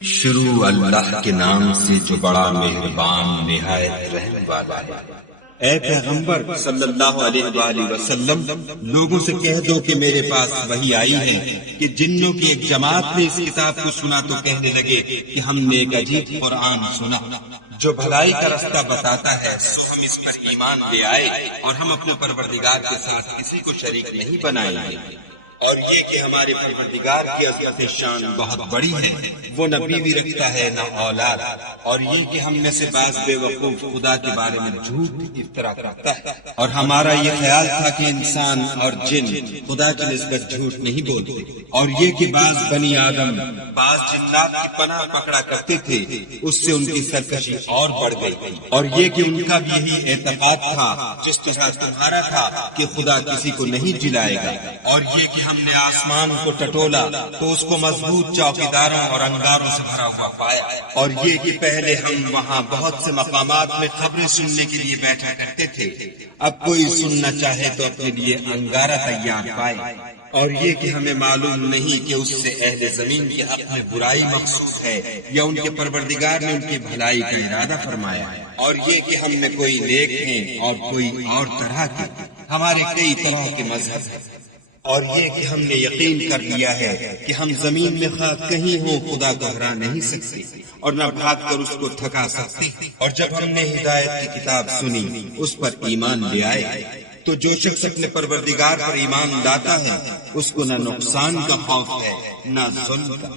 شروع اللہ کے نام سے جو بڑا مہربان نہایت رحم والا ہے۔ اے پیغمبر صلی اللہ علیہ وآلہ وسلم، لوگوں سے کہہ دو کہ میرے پاس وحی آئی ہے کہ جنوں کی ایک جماعت نے اس کتاب کو سنا تو کہنے لگے کہ ہم نے ایک عجیب قرآن سنا جو بھلائی کا رستہ بتاتا ہے، سو ہم اس پر ایمان لے آئے اور ہم اپنے پروردگار کے ساتھ کسی کو شریک نہیں بنائیں گے۔ اور یہ کہ ہمارے پروردگار کی عظمت شان بہت بڑی ہے، وہ نہ بیوی رکھتا ہے نہ اولاد، اور یہ کہ ہم میں سے بعض بے وقوف خدا کے بارے میں جھوٹ افطرا کرتا ہے، اور ہمارا یہ خیال تھا کہ انسان اور جن خدا کی نسبت جھوٹ نہیں بولتے، اور یہ کہ بعض بنی آدم بعض جنات کی پناہ پکڑا کرتے تھے، اس سے ان کی سرکشی اور بڑھ گئی، اور یہ کہ ان کا بھی یہی اعتقاد تھا جس طرح تمہارا تھا کہ خدا کسی کو نہیں جلائے گا، اور یہ کہ ہم نے آسمان کو ٹٹولا تو اس کو مضبوط چوکیداروں اور انگاروں سے بھرا ہوا پایا، اور یہ کہ پہلے ہم وہاں بہت سے مقامات میں خبریں سننے کے لیے بیٹھا کرتے تھے، اب کوئی سننا چاہے تو اپنے لیے انگارہ تیار پائے، اور یہ کہ ہمیں معلوم نہیں کہ اس سے اہل زمین کے حق میں برائی مقصود ہے یا ان کے پروردگار نے ان کی بھلائی کا ارادہ فرمایا ہے، اور یہ کہ ہم میں کوئی نیک ہیں اور کوئی اور طرح کے، ہمارے کئی طرح کے مذہب ہیں، اور یہ کہ ہم نے یقین کر لیا ہے کہ ہم زمین میں خواہ کہیں ہوں خدا کو ہرا نہیں سکتے اور نہ بھاگ کر اس کو تھکا سکتے، اور جب ہم نے ہدایت کی کتاب سنی اس پر ایمان لے آئے تو جو شخص اپنے پروردگار پر ایمان لاتا ہے اس کو نہ نقصان کا خوف ہے نہ ظلم کا،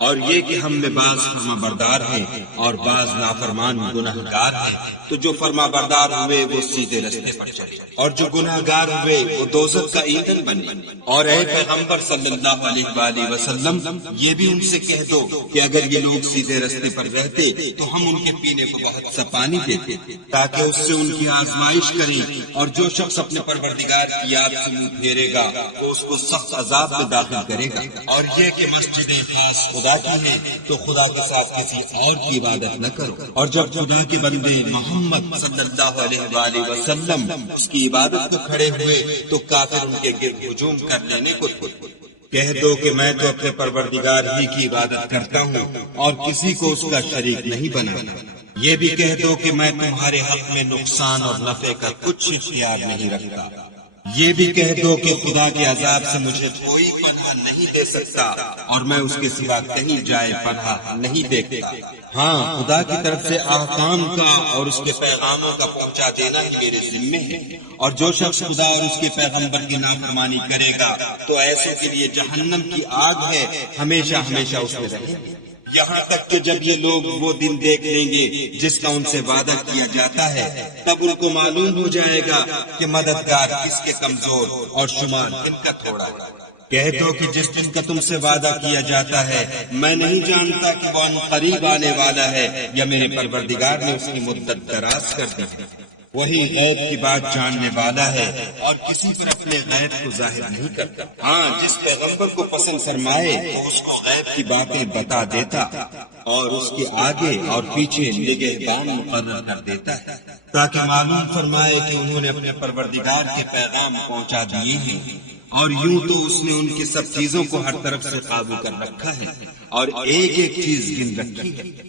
اور یہ کہ ہم میں بعض فرما بردار ہیں اور بعض نافرمان گناہ گار ہیں، تو جو فرما بردار ہوئے وہ سیدھے رستے پر چلے اور جو گناہ گار ہوئے وہ دوزخ کا ایندھن بنے۔ اور اے پیغمبر صلی اللہ علیہ وآلہ وسلم، یہ بھی ان سے کہہ دو کہ اگر یہ لوگ سیدھے رستے پر رہتے تو ہم ان کے پینے کو بہت سا پانی دیتے تاکہ اس سے ان کی آزمائش کریں، اور جو شخص اپنے پروردگار کی یاد سے منہ پھیرے گا تو اس کو سخت عذاب میں داخل کرے گا، اور یہ کہ مسجد خاص خدا کی ہے تو خدا کے ساتھ کسی اور کی عبادت نہ کرو، اور جب خدا کے بندے محمد صلی اللہ علیہ وآلہ وسلم اس کی عبادت کو کھڑے ہوئے تو کافر ان کے گرد ہجوم کر لینے کو تھے۔ کہہ دو کہ میں تو اپنے پروردگار ہی کی عبادت کرتا ہوں اور کسی کو اس کا شریک نہیں بناتا۔ یہ بھی کہہ دو کہ میں تمہارے حق میں نقصان اور نفع کا کچھ اختیار نہیں رکھتا۔ یہ بھی کہہ دو کہ خدا کے عذاب سے مجھے کوئی پناہ نہیں دے سکتا اور میں اس کے سوا کہیں جائے پناہ نہیں دیکھتا۔ ہاں، خدا کی طرف سے احکام کا اور اس کے پیغاموں کا پہنچا دینا ہی میرے ذمے ہے، اور جو شخص خدا اور اس کے پیغمبر کی نافرمانی کرے گا تو ایسوں کے لیے جہنم کی آگ ہے، ہمیشہ ہمیشہ اس میں رہے، یہاں تک کہ جب یہ لوگ وہ دن دیکھ لیں گے جس کا ان سے وعدہ کیا جاتا ہے، تب ان کو معلوم ہو جائے گا کہ مددگار کس کے کمزور اور شمار کن کا تھوڑا ہے۔ کہہ دو کہ جس دن کا تم سے وعدہ کیا جاتا ہے میں نہیں جانتا کہ وہ ان قریب آنے والا ہے یا میرے پروردگار نے اس کی مدت دراز کر دی۔ وہی غیب کی بات جاننے والا ہے اور کسی پر اپنے غیب کو ظاہر نہیں کرتا۔ ہاں، جس پیغمبر کو پسند فرمائے تو اس کو غیب کی باتیں بتا دیتا اور اس کے آگے اور پیچھے نگہبان مقرر کر دیتا ہے تاکہ معلوم فرمائے کہ انہوں نے اپنے پروردگار کے پیغام پہنچا دیے ہیں، اور یوں تو اس نے ان کی سب چیزوں کو ہر طرف سے قابو کر رکھا ہے اور ایک ایک چیز گن رکھی ہے۔